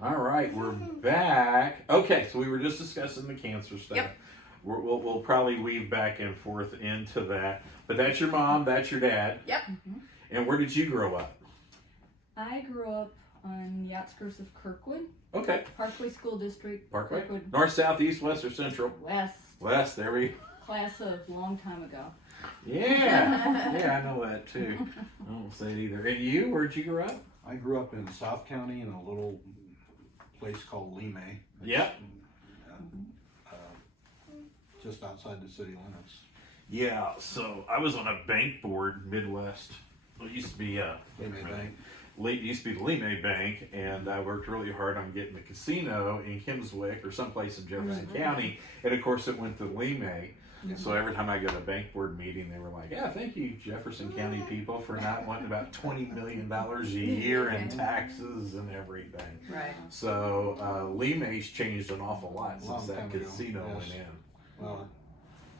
All right, we're back. Okay, so we were just discussing the cancer stuff. Yep. We'll probably weave back and forth into that. But that's your mom, that's your dad. Yep. Mm-hmm. And where did you grow up? I grew up on the outskirts of Kirkwood. Okay. Parkway School District. Parkway? Kirkwood North, south, east, west, or central? West. West, there we go. Class of long time ago. Yeah. Yeah, I know that too. I won't say it either. And you, where'd you grow up? I grew up in South County in a little place called Lemay. Yep. Just outside the city limits. Yeah, so I was on a bank board, Midwest. It used to be Lemay Bank. It used to be the Lemay Bank, and I worked really hard on getting a casino in Kimmswick or someplace in Jefferson County, and of course it went to Lemay. So every time I go to a bank board meeting, they were like, "Yeah, thank you, Jefferson County people, for not wanting about $20 million a year in taxes and everything." Right. So Lemay's changed an awful lot since that time ago, casino yes. went in. Well,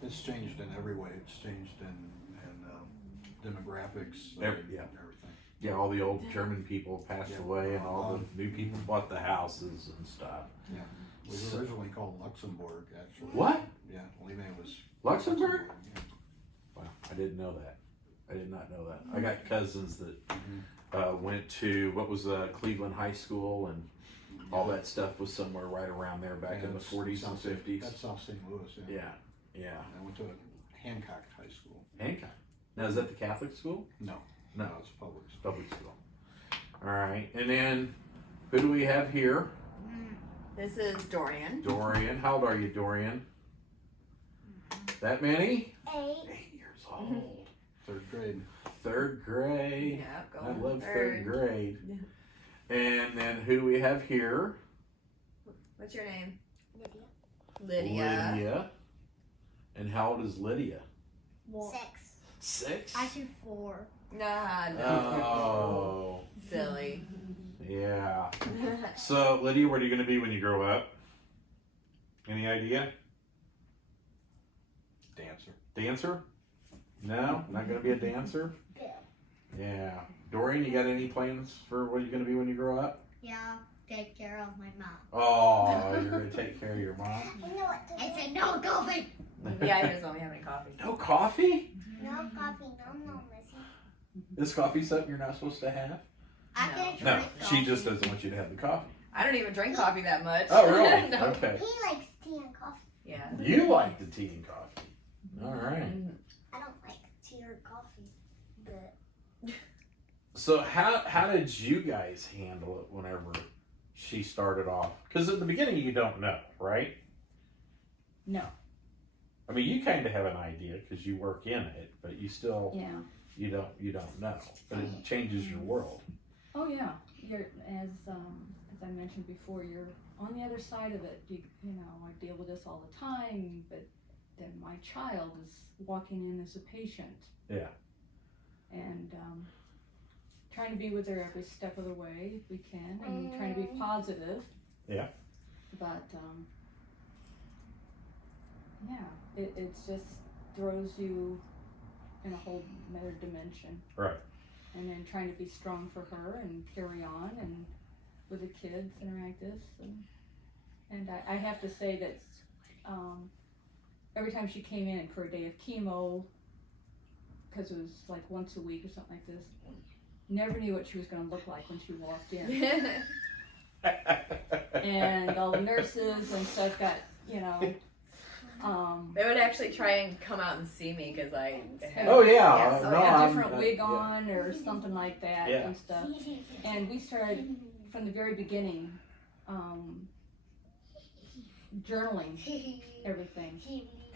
it's changed in every way. It's changed in demographics and Yeah. everything. Yeah, all the old German people passed Yeah. away, and all the new people bought the houses and stuff. Yeah. It was originally called Luxembourg, actually. What? Yeah, Lemay was Luxembourg? Yeah. Wow, I didn't know that. I did not know that. I got cousins that went to, what was Cleveland High School, and all that stuff was somewhere right around there back in the That's 40s and South- 50s. That's South St. Louis, yeah. Yeah, yeah. I went to a Hancock High School. Hancock. Now, is that the Catholic school? No, No. it's public school. Public school. All right, and then who do we have here? This is Dorian. Dorian. How old are you, Dorian? That many? 8. 8 years old. Third grade. Third grade. Yeah, I going love third grade. And then who we have here? What's your name? Lydia. Lydia. And how old is Lydia? 6. 6? Actually 4. Nah, no. Oh, Silly. yeah. So, Lydia, what are you going to be when you grow up? Any idea? Dancer. Dancer? No? Not going to be a dancer? Yeah. Dorian, you got any plans for what you're going to be when you grow up? Yeah, take care of my mom. Oh, you're going to take care of your mom? I know what to I said no coffee. Yeah, he doesn't want me having coffee. No coffee? No coffee, no, Missy. Is coffee something you're not supposed to have? I No. can No, drink she coffee. just doesn't want you to have the coffee. I don't even drink coffee that much. Oh, really? No. Okay. He likes tea and coffee. Yeah. You like the tea and coffee. All right. I don't like tea or coffee, but So how did you guys handle it whenever she started off? Because at the beginning you don't know, right? No. I mean, you kind of have an idea because you work in it, but you still Yeah. you don't know. But it changes your world. Oh yeah. You're as I mentioned before, you're on the other side of it. You know, I deal with this all the time, but then my child is walking in as a patient. Yeah. And trying to be with her every step of the way if we can, and trying to be positive. Yeah. But yeah, it's just throws you in a whole another dimension. Right. And then trying to be strong for her and carry on and with the kids and like this. And I have to say that every time she came in for a day of chemo, because it was like once a week or something like this, never knew what she was going to look like when she walked in. And all the nurses and stuff got, you know, They would actually try and come out and see me because I had Oh yeah. Yes, No, a I'm- different wig yeah. on or something like that Yeah. and stuff. And we started from the very beginning journaling everything.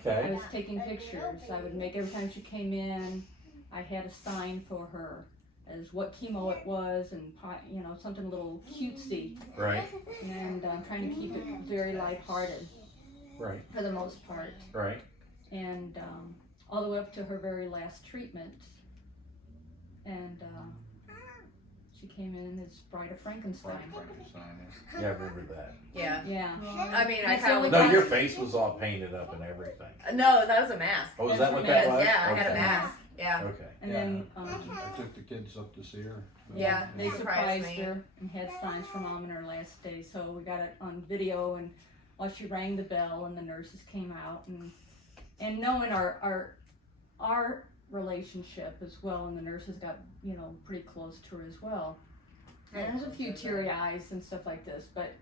I Okay. was taking pictures. I would make every time she came in, I had a sign for her as what chemo it was and, you know, something a little cutesy. Right. And trying to keep it very lighthearted Right. for the most part. Right. And all the way up to her very last treatment. And she came in as Bride of Frankenstein. Frankenstein, Yeah, I remember that. Yeah. Yeah. I mean, I That's kind only of No, got- your face was all painted up and everything. No, that was a mask. Oh, is that what That's that what was? Yeah, I had a Okay. mask. Yeah. Okay. And Yeah, then I took the kids up to see her. Yeah, they surprised surprised me. her and had signs for Mom on her last day. So we got it on video, and while she rang the bell and the nurses came out, and knowing our relationship as well, and the nurses got, you know, pretty close to her as well. And there was a few teary eyes and stuff like this, but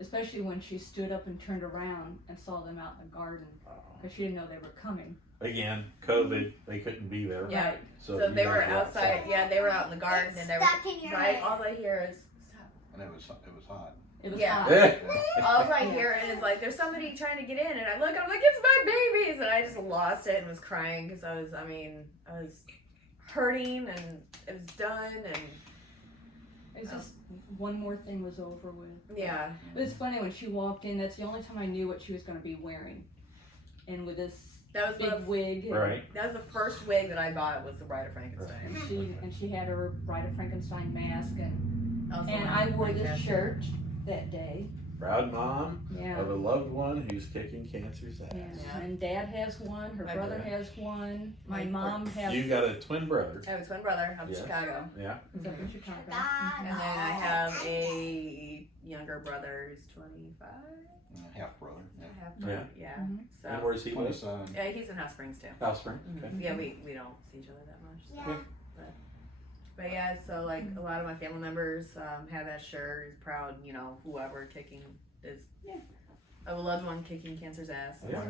especially when she stood up and turned around and saw them out in the garden, because she didn't know they were coming. Again, COVID, they couldn't be there. Yeah. Right. So you they guys were outside. Yeah, they were out in the garden and Stuck in everything. your Right. head. All I hear is stop. And it was hot. It was Yeah. hot. All I hear is like there's somebody trying to get in, and I look and I'm like, it's my babies, and I just lost it and was crying because I was hurting and it was done, and It was just one more thing was over with. yeah. It was funny when she walked in. That's the only time I knew what she was going to be wearing, and with this That was big the wig. And, Right. that was the first wig that I bought was the Bride of Frankenstein. and she had her Bride of Frankenstein mask, and That was the one I wore like this that. shirt that day. Proud mom Yeah. of a loved one who's kicking cancer's ass. Yeah. Yeah. And Dad has one. Her My brother brother. has one. My My- mom has. You got a twin brother. I have a twin brother up in Yeah. Chicago, Yeah. Is up in Chicago. and then I have a younger brother who's 25. Half brother. Yeah. I have brother, yeah. Mhm. So And where's he live? 27. yeah, he's in Hot Springs too. House Spring. Okay. Yeah, we don't see each other that much. So. Yeah. But yeah, so like a lot of my family members have that shirt. Is proud, you know, whoever kicking is. Yeah. I would love one kicking cancer's ass. Yeah.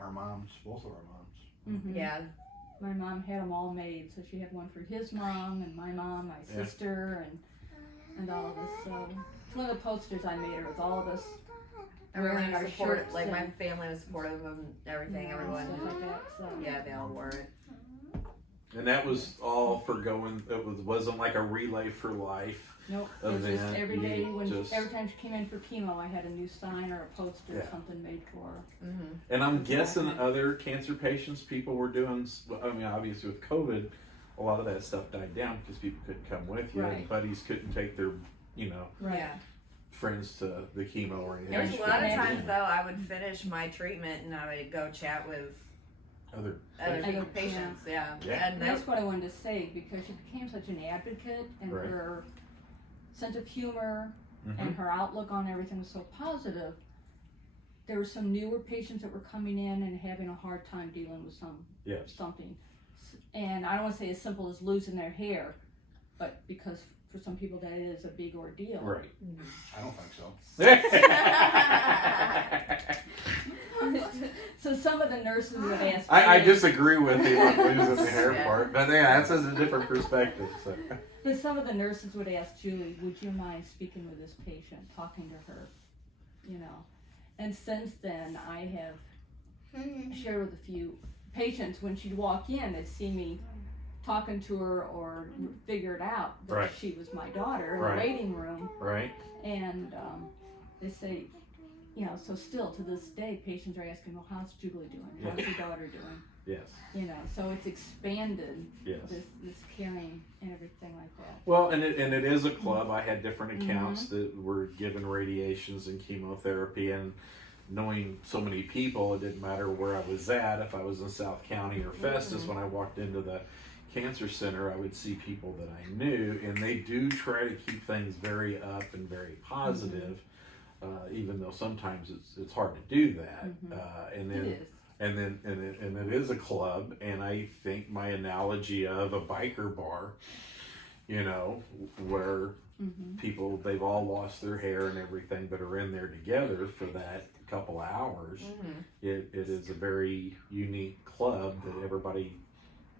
Our moms, both of our moms. Mhm. Yeah. My mom had them all made, so she had one for his mom and my mom, my Yeah. sister, and all of us. So it's one of the posters I made her with all of us Everyone wearing our was supportive. shirts Like my and, family was supportive of everything. and Everyone. stuff like that. So Yeah, they all wore it. And that was all for going. It wasn't like a relay for life. nope. It was just Event, every you day when just- every time she came in for chemo, I had a new sign or a poster or Yeah. something made for her. Mm-hmm. And I'm guessing Exactly. other cancer patients, people were doing. I mean, obviously with COVID, a lot of that stuff died down because people couldn't come with you, and Right. buddies couldn't take their, Right. Yeah. friends to the chemo or anything. There's a you lot of can times imagine. though I would finish my treatment and I would go chat with Other. other Other- patients. Yeah. Yeah. And And that's what I wanted to say, because she became such an advocate, and Right. her sense of humor Mhm. and her outlook on everything was so positive. There were some newer patients that were coming in and having a hard time dealing with Yes. something. And I don't want to say as simple as losing their hair, but because for some people that is a big ordeal. Right. I don't think so. So some of the nurses would ask I me- disagree with you on losing the hair Yeah. part, but yeah, that's a different perspective. So. But some of the nurses would ask Julie, would you mind speaking with this patient, talking to her, you know? And since then, I have shared with a few patients, when she'd walk in, they'd see me talking to her or figured out that Right. she was my daughter in Right. the waiting room. Right. And they say, you know, so still to this day, patients are asking, well, how's Julie doing? How's your daughter doing? Yes. You know, so it's expanded, Yes. this caring and everything like that. Well, and it is a club. I had different accounts that were given radiations and chemotherapy, and knowing so many people, it didn't matter where I was at. If I was in South County or Festus, when I walked into the cancer center, I would see people that I knew, and they do try to keep things very up and very positive, even though sometimes it's hard to do that. And then It is. and it is a club, and I think my analogy of a biker bar, where people, they've all lost their hair and everything, but are in there together for that couple of hours. It is a very unique club that everybody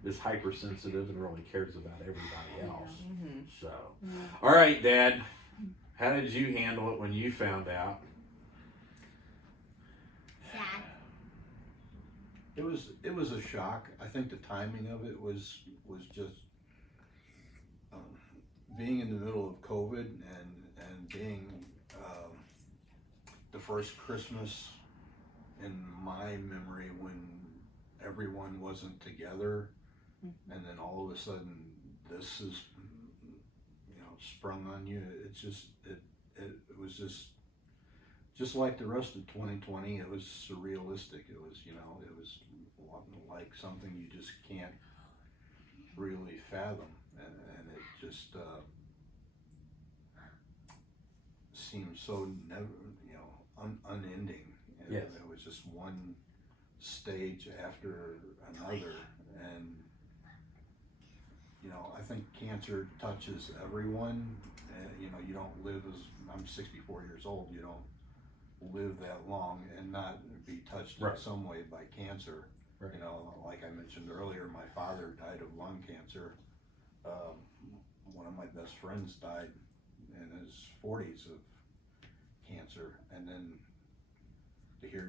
is hypersensitive and really cares about everybody else. So, all right, Dad, how did you handle it when you found out? Sad. It was a shock. I think the timing of it was just being in the middle of COVID and being the first Christmas in my memory when everyone wasn't together, and then all of a sudden this is sprung on you. It's just it was just like the rest of 2020. It was surrealistic. It was it was like something you just can't really fathom, and it just seemed so never, unending. And Yes. it was just one stage after another, and I think cancer touches everyone. You don't live I'm 64 years old. You don't live that long and not be touched Right. in some way by cancer. Right. Like I mentioned earlier, my father died of lung cancer. One of my best friends died in his 40s of cancer, and then to hear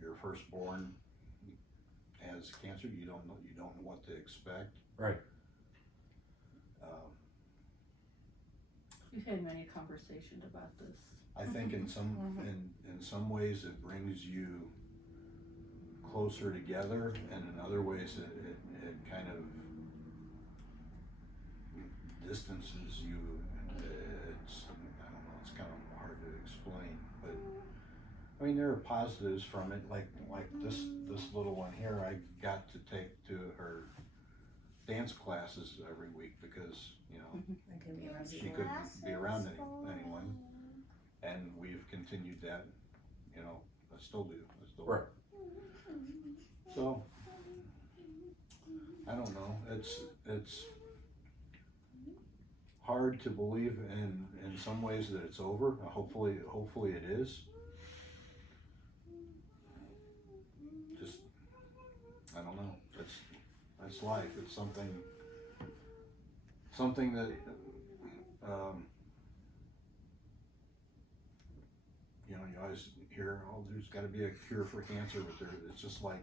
your firstborn has cancer, you don't know what to expect. Right. We've had many conversations about this. I think in some ways it brings you closer together, and in other ways it kind of distances you. I don't know, it's kind of hard to explain, but I mean there are positives from it, like this little one here. I got to take to her dance classes every week because I can be around she people. couldn't be around anyone, and we've continued that. I still do. Right. So I don't know. It's hard to believe in some ways that it's over. Hopefully it is. Just I don't know. That's life. It's something that you always hear, oh, there's got to be a cure for cancer, but it's just like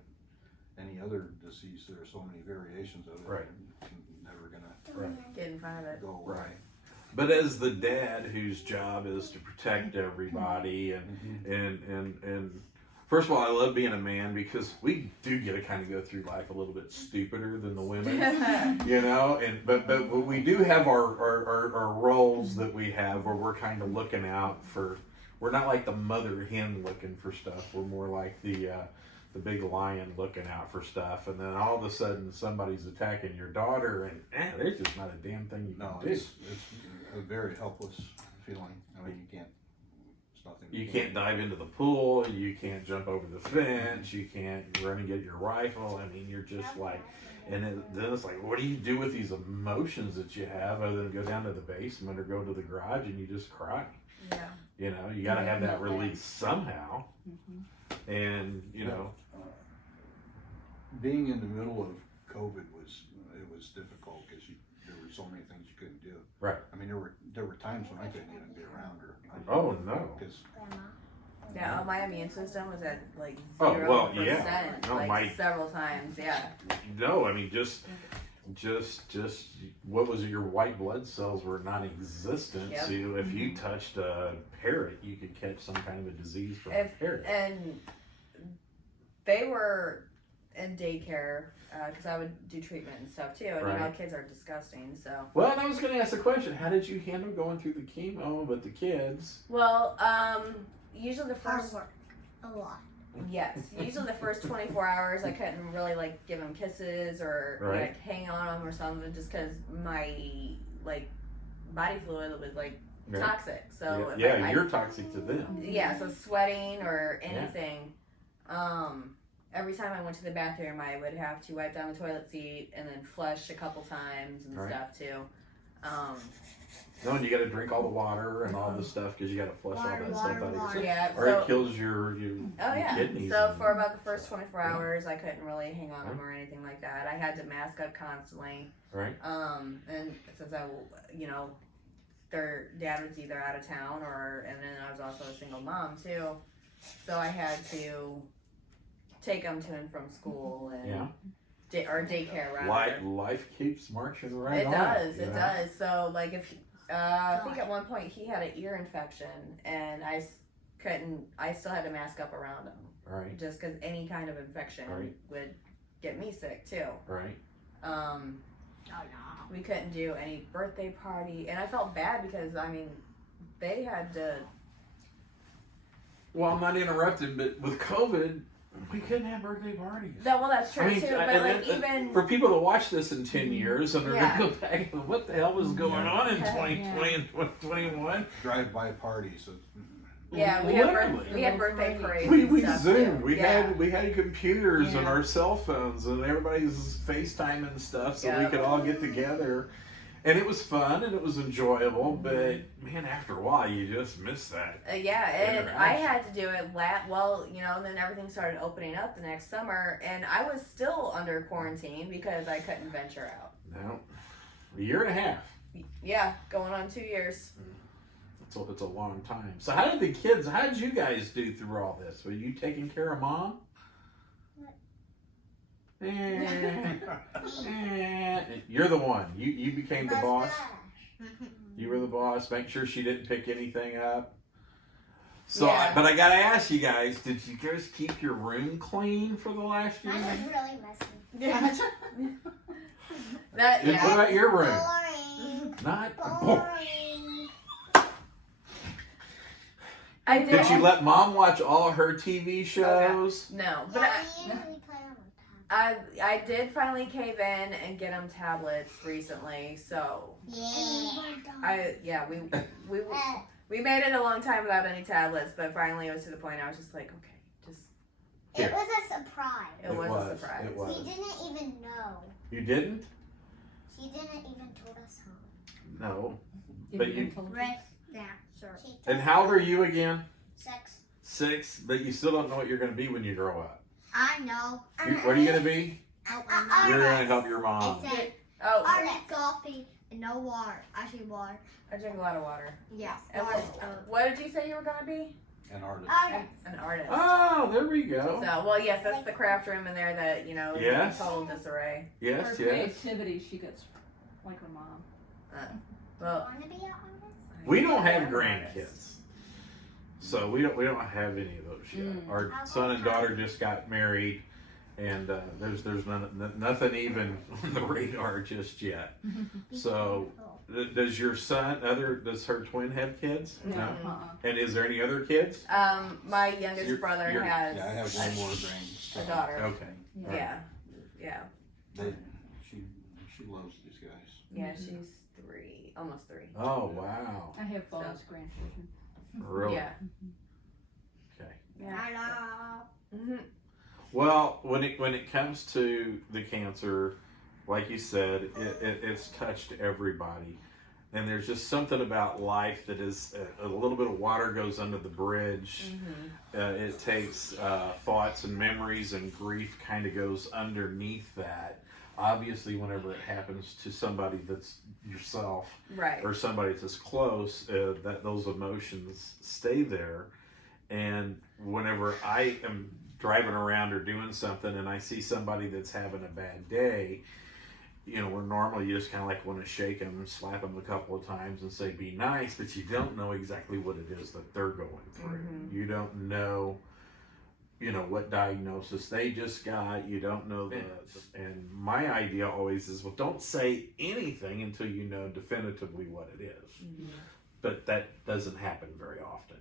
any other disease. There are so many variations of it. Right. It's never gonna Get in front of it. go away. Right. But as the dad whose job is to protect everybody and first of all, I love being a man because we do get to kind of go through life a little bit stupider than the women, but we do have our roles that we have where we're kind of looking out for. We're not like the mother hen looking for stuff. We're more like the big lion looking out for stuff. And then all of a sudden somebody's attacking your daughter, and there's just not a damn thing you can do. It's a very helpless feeling. I mean, you can't. It's nothing. You can't dive into the pool. You can't jump over the fence. You can't run and get your rifle. I mean, you're just like, then it's like, what do you do with these emotions that you have other than go down to the basement or go to the garage and you just cry? Yeah. You got to have that release somehow. Mm-hmm. And being in the middle of COVID was difficult because there were so many things you couldn't do. Right. I mean, there were times when I couldn't even be around her. Oh no. Because Yeah, my immune system was at like 0%. Oh, well, yeah. No, like several times, yeah. No, I mean just what was it? Your white blood cells were non-existent. Yep. So if you touched a parrot, you could catch some kind of a disease from a parrot. And they were in daycare because I would do treatment and stuff too. And Right. kids are disgusting. So Well, and I was going to ask the question: how did you handle going through the chemo with the kids? well, usually the Hard first work. A lot. yes, usually the first 24 hours I couldn't really like give them kisses or Right. like hang on them or something just because my like body fluid was like Right. toxic. So if yeah, I- you're toxic to them. yeah, so sweating or anything. Every time I went to the bathroom, I would have to wipe down the toilet seat and then flush a couple times and Right. stuff too. No, and you got to drink all the water and all this stuff because you got to flush all that stuff out of your system. Yeah, Or it so kills your kidneys. so and- for about the first 24 hours, I couldn't really hang on them or anything like that. I had to mask up constantly. Right. And since their dad was either out of town and then I was also a single mom too, so I had to take them to and from school and or daycare rather. Life keeps marching right It on. does. It does. So like if I think at one point he had an ear infection and I still had to mask up around him Right. just because any kind of infection Right. would get me sick too. Right. We couldn't do any birthday party, and I felt bad because I mean, they had to. Well, I'm not interrupting, but with COVID, We couldn't have birthday parties. Well, that's true I mean, too. But and like then, even for people to watch this in 10 years and they're Yeah. going to go back and what the hell was going on in Yeah. 2020 and 2021? Drive-by parties. yeah, we Literally. had birthday parades. We and stuff, zoomed. too. We yeah. had computers and Yeah. our cell phones and everybody's FaceTime and stuff so we Yeah. could all get together. And it was fun and it was enjoyable, but man, after a while you just miss that. Yeah, and I Interaction. had to do it well, you know, and then everything started opening up the next summer, and I was still under quarantine because I couldn't venture out. No, a year and a half. Yeah, going on 2 years. It's a long time. So how did you guys do through all this? Were you taking care of mom? You're the one. You became the boss. You were the boss. Make sure she didn't pick anything up. So, Yeah. but I gotta ask you guys: did you guys keep your room clean for the last year? Mine was really messy. That What yeah. about your room? Boring. Not. Boring. I did. Did you let mom watch all her TV shows? No, but Yeah, we usually play on the tablet. I did finally cave in and get them tablets recently. So Yeah. we made it a long time without any tablets, but finally it was to the point I was just like, okay, just It was a surprise. it was a surprise. It was. We didn't even know. You didn't? She didn't even told us home. No. Did But you you- told us? Right there, sure. And how old are you again? 6. 6, but you still don't know what you're going to be when you grow up. I know. What are you going to be? I You're going to help your mom. It said Oh, artist, coffee, and no water. Actually, water. I drink a lot of water. Yes. And what did you say you were gonna be? An artist. Artist. An artist. Oh, there we go. So, well, yes, that's the craft room in there that, you know, is Yes. in total disarray. Yes, Her yes. creativity, she gets like her mom. Well, Want to be an artist? We don't have I'm an grandkids. artist. So we don't have any of those yet. Mm. Our son and daughter just got married, and there's nothing even on the radar just yet. So does your son, does her twin have kids? No. Uh-uh. And is there any other kids? My youngest You're- brother you're- has Yeah, I have one more a grand. daughter. Okay. Yeah. Yeah. She loves these guys. Yeah, she's 3, almost 3. Oh, wow. I have bonus grandchildren. Really? Yeah. Okay. Yeah. Mm-hmm. Well, when it comes to the cancer, like you said, it's touched everybody, and there's just something about life that is a little bit of water goes under the bridge. It takes thoughts and memories, and grief kind of goes underneath that. Obviously, whenever it happens to somebody that's yourself Right. or somebody that's close, that those emotions stay there. And whenever I am driving around or doing something and I see somebody that's having a bad day, you know, where normally you just kind of like want to shake them and slap them a couple of times and say, be nice, but you don't know exactly what it is that they're going through. You don't know, you know, what diagnosis they just got. You don't know and my idea always is, well, don't say anything until you know definitively what it is. But that doesn't happen very often.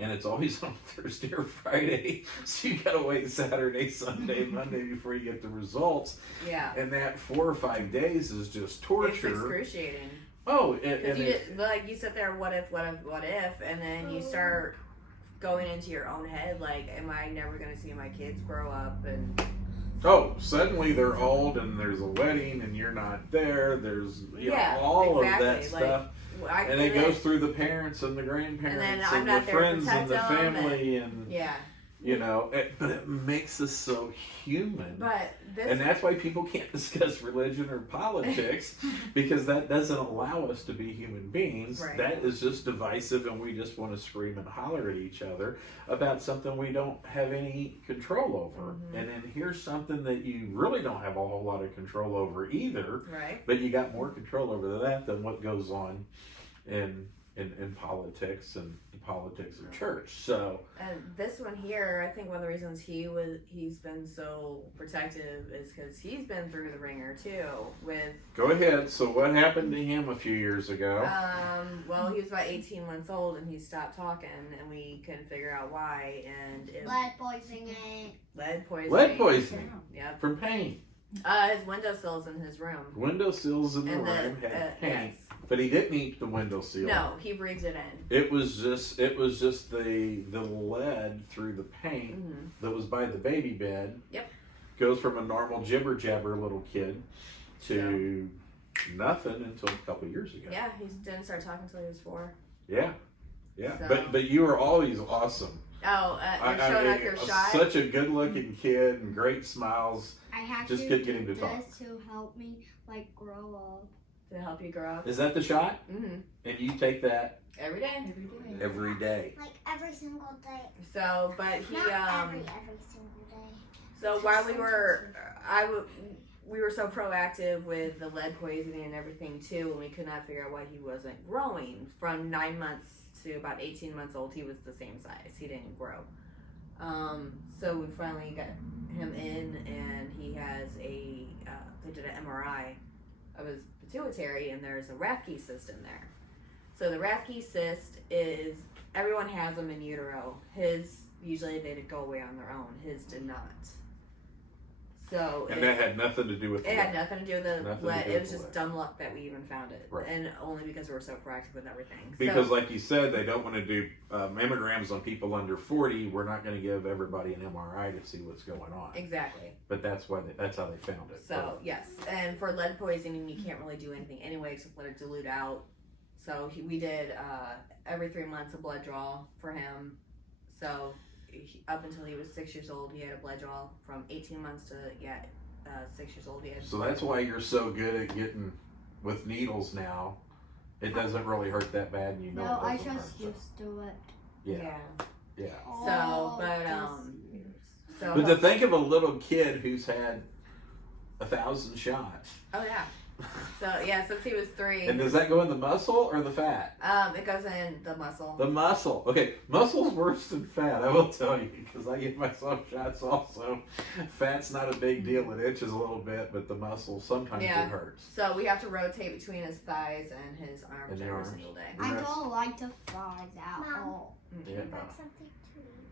And it's always on Thursday or Friday, so you gotta wait Saturday, Sunday, Monday before you get the results. Yeah. And that 4 or 5 days is just It's torture. excruciating. Oh, Because you sit there, what if, and then you start going into your own head, like, am I never going to see my kids grow up? And suddenly they're old and there's a wedding and you're not there. There's all exactly. of that stuff. And it goes through the parents and the grandparents And then and, I'm the not there to friends and the protect them family and yeah, you know, but it makes us so human. but this And that's why people can't discuss religion or politics, because that doesn't allow us to be human beings. Right. That is just divisive, and we just want to scream and holler at each other about something we don't have any control over. And then here's something that you really don't have a whole lot of control over either, right. but you got more control over that than what goes on in politics and the politics of church. So And this one here, I think one of the reasons he's been so protective is because he's been through the ringer too. With go ahead. So what happened to him a few years ago? well, he was about 18 months old and he stopped talking, and we couldn't figure out why. And Lead poisoning. lead poisoning. Lead poisoning Yep. from paint. His windowsills in his room. Windowsills in the And room had paint, yes. but he didn't eat the windowsill. No, he breathed it in. It was just the lead through the paint Mhm. that was by the baby bed. Yep. Goes from a normal jibber jabber little kid to nothing until a couple years ago. Yeah, he didn't start talking until he was 4. Yeah. Yeah. So- But you were always awesome. Oh, you're showing off your shot? Such a good looking kid and great smiles. I have Just to keep getting do to talk. this to help me like grow up. To help you grow up. Is that the shot? Mm-hmm. And you take that Every day. Every day. every day. Like every single day. So, but he, Not every single day. so while we were, we were so proactive with the lead poisoning and everything too, and we could not figure out why he wasn't growing. From 9 months to about 18 months old, he was the same size. He didn't grow. So we finally got him in, and he has they did an MRI of his pituitary, and there's a Rathke cyst in there. So the Rathke cyst is, everyone has them in utero. His, usually they go away on their own. His did not. So And that had nothing to do with it had nothing to do with the Nothing to lead. do It with was the just lead. dumb luck that we even found it, Right. and only because we were so proactive with everything. Because, so, like you said, they don't want to do mammograms on people under 40. We're not going to give everybody an MRI to see what's going on. exactly. But that's why that's how they found it. So yes, and for lead poisoning, you can't really do anything anyway except let it dilute out. So we did every 3 months a blood draw for him. So up until he was 6 years old, he had a blood draw. From 18 months to 6 years old, he had. So that's why you're so good at getting with needles now. It doesn't really hurt that bad, and you know. No, it I doesn't just hurt, so- used to it. Yeah. Yeah. So, but so. But to think of a little kid who's had 1,000 shots. Oh yeah. So yeah, since he was 3. And does that go in the muscle or the fat? It goes in the muscle. The muscle. Okay, muscle's worse than fat, I will tell you, because I give myself shots also. Fat's not a big deal. It itches a little bit, but the muscle, sometimes Yeah. it hurts. So we have to rotate between his thighs and his arms And the every arms. single day. I That's- don't like the fries at Mm. all. Yeah. That's something to eat.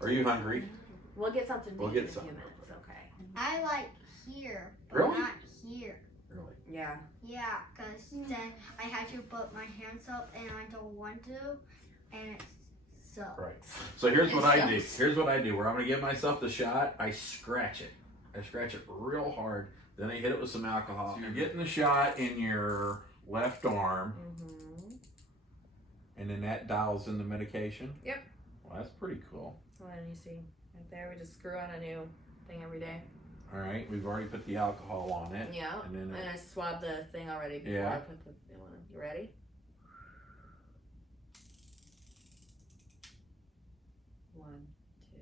Are you hungry? We'll get something to We'll eat get in a few something. minutes, okay? I like here, but Really? not here. Really? Yeah. Yeah, because then I had to put my hands up and I don't want to, and it sucks. Right. So here's what I do. It sucks. Here's what I do. Where I'm going to give myself the shot, I scratch it. I scratch it real hard. Then I hit it with some alcohol. So you're getting the shot in your left arm, Mm-hmm. and then that dials in the medication? Yep. Well, that's pretty cool. Well, and you see right there, we just screw on a new thing every day. All right, we've already put the alcohol on it. Yeah. And then And I swabbed the thing already before Yeah. I put the new one in. You ready? 1, 2,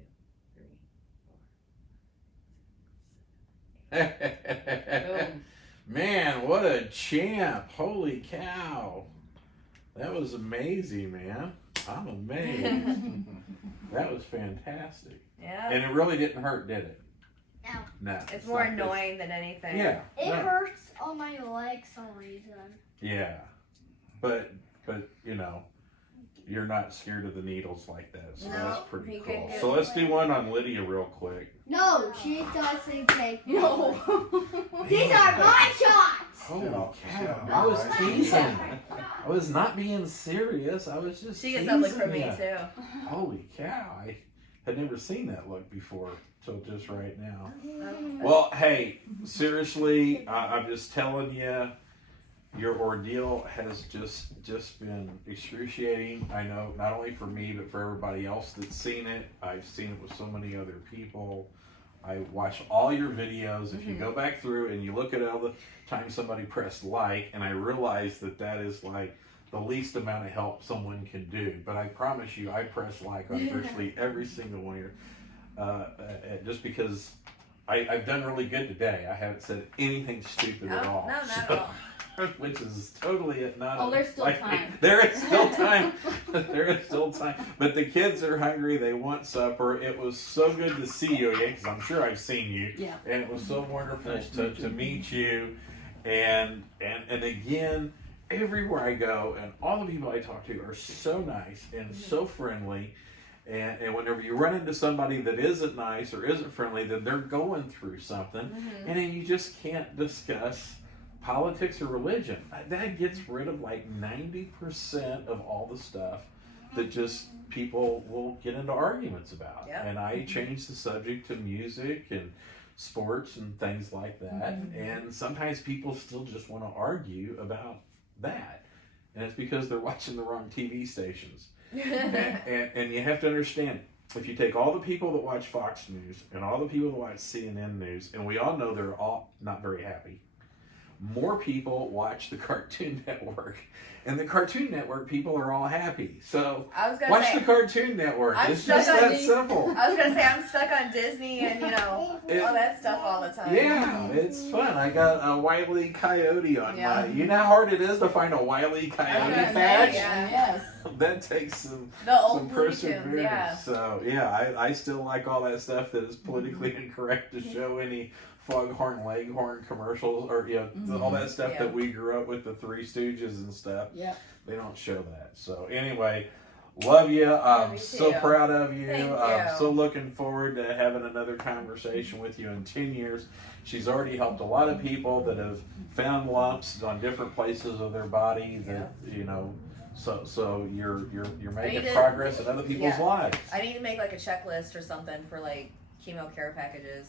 3, 4. Boom. Man, what a champ. Holy cow. That was amazing, man. I'm amazed. That was fantastic. Yeah. And it really didn't hurt, did it? No. No. It's more not this- annoying than anything. Yeah. It no. hurts on my legs for some reason. Yeah. But you know, you're not scared of the needles like that, so No, that's pretty he cool. could So get- let's do one on Lydia real quick. No, she doesn't take me. No. These are my shots! Holy Yeah. cow. Yeah. I was Right. teasing. I was not being serious. I was just She gets teasing that look from me ya. too. Holy cow. I had never seen that look before till just right now. Oh. Well, hey, seriously, I'm just telling you, your ordeal has just been excruciating. I know, not only for me, but for everybody else that's seen it. I've seen it with so many other people. I watch all your videos. If you go back through and you look at all the times somebody pressed like, and I realize that that is like the least amount of help someone can do. But I promise you, I press like on virtually every single one of your, just because I've done really good today. I haven't said anything stupid at Oh, all. no, not So- at all. Which is totally not. Oh, there's still time. There is still time. There is still time. But the kids are hungry. They want supper. It was so good to see you again, because I'm sure I've seen you. Yeah. And it was so wonderful Nice to to meet you. And again, everywhere I go, and all the people I talk to are so nice and so friendly. And whenever you run into somebody that isn't nice or isn't friendly, then they're going through something. Mm-hmm. And then you just can't discuss politics or religion. That gets rid of like 90% of all the stuff that just people will get into arguments about. Yep. And I changed the subject to music and sports and things like that. And sometimes people still just want to argue about that. And it's because they're watching the wrong TV stations. And you have to understand, if you take all the people that watch Fox News and all the people that watch CNN News, and we all know they're all not very happy, more people watch the Cartoon Network. And the Cartoon Network people are all happy. So I was gonna watch say, the Cartoon Network. I'm It's stuck just on that the- simple. I was gonna say I'm stuck on Disney and all that stuff all the time. Yeah, it's fun. I got a Wile E. Coyote on Yeah. my. You know how hard it is to find a Wile E. Coyote gonna say, patch? yeah. Yes. That takes some The old some Looney Tunes, perseverance. yeah. So yeah, I still like all that stuff that is politically incorrect to show any Foghorn Leghorn commercials or all that stuff Yeah. that we grew up with, the Three Stooges and stuff. Yeah. They don't show that. So anyway, love you. I'm me so too. proud of you. Thank I'm you. so looking forward to having another conversation with you in 10 years. She's already helped a lot of people that have found lumps on different places of their body that so you're making need to- progress in other people's Yeah. lives. I need to make like a checklist or something for like chemo care packages.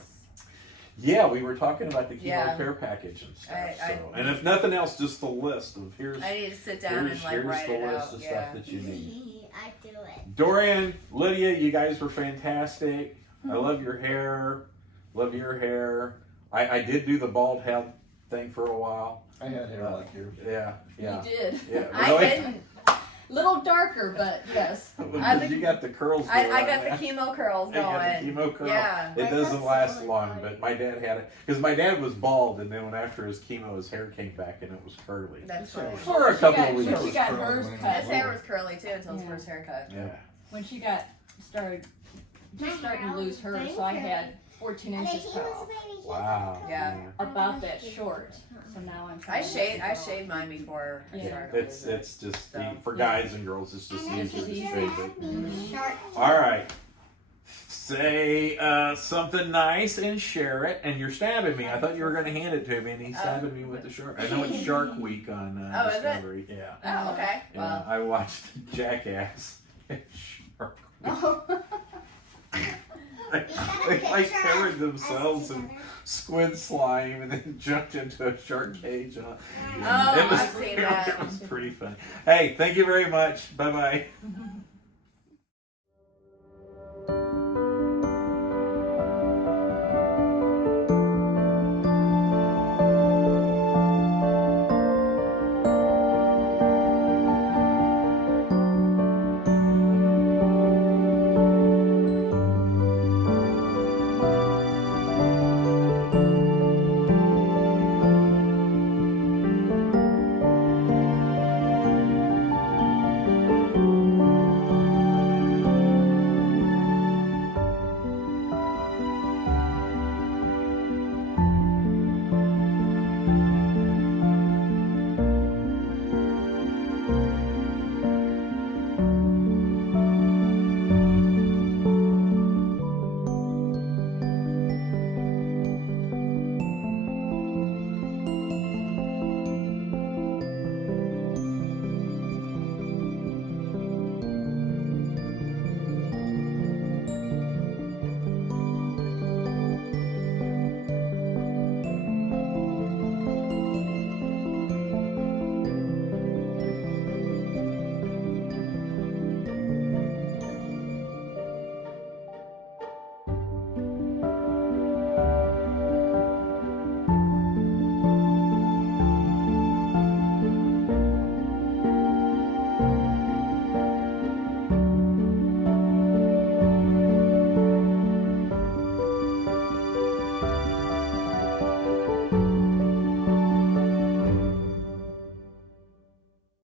Yeah, we were talking about the chemo Yeah. care package and stuff. I- and if nothing else, just the list of here's I need to sit down and like here's write the it list out. of Yeah. stuff that you need. I do it. Dorian, Lydia, you guys were fantastic. I love your hair. Love your hair. I did do the bald head thing for a while. I had hair like yours. Yeah. You did. Yeah, I really? didn't. Little darker, but yes. Because you got the curls. I going got on the now. chemo curls I got the going. chemo curl. Yeah. It My doesn't husband last really long, got but it. my dad had it. Because my dad was bald, and then when after his chemo, his hair came back and it was curly. That's funny. For a She couple got- of weeks. She got Curly hers when he cut. His hair was curly too until his Yeah. first haircut. Yeah. When she got started starting to lose hers, so I had 14 inches cut off. Wow. Yeah. About that short. So now I'm I trying to shaved let it go. mine before I Yeah. started. It's just So, for guys and girls. It's just And easier it's to easy. shave it. Mm-hmm. All right. Say something nice and share it. And you're stabbing me. I thought you were going to hand it to me, and he's stabbing me with the shark. I know it's Shark Week on Oh, is it? Discovery. Yeah. Oh, okay. Yeah, Well, I watched Jackass. Shark Week. Oh. They like covered themselves in squid slime and then jumped into a shark cage. Oh, It was, I've seen that. It was pretty fun. Hey, thank you very much. Bye bye.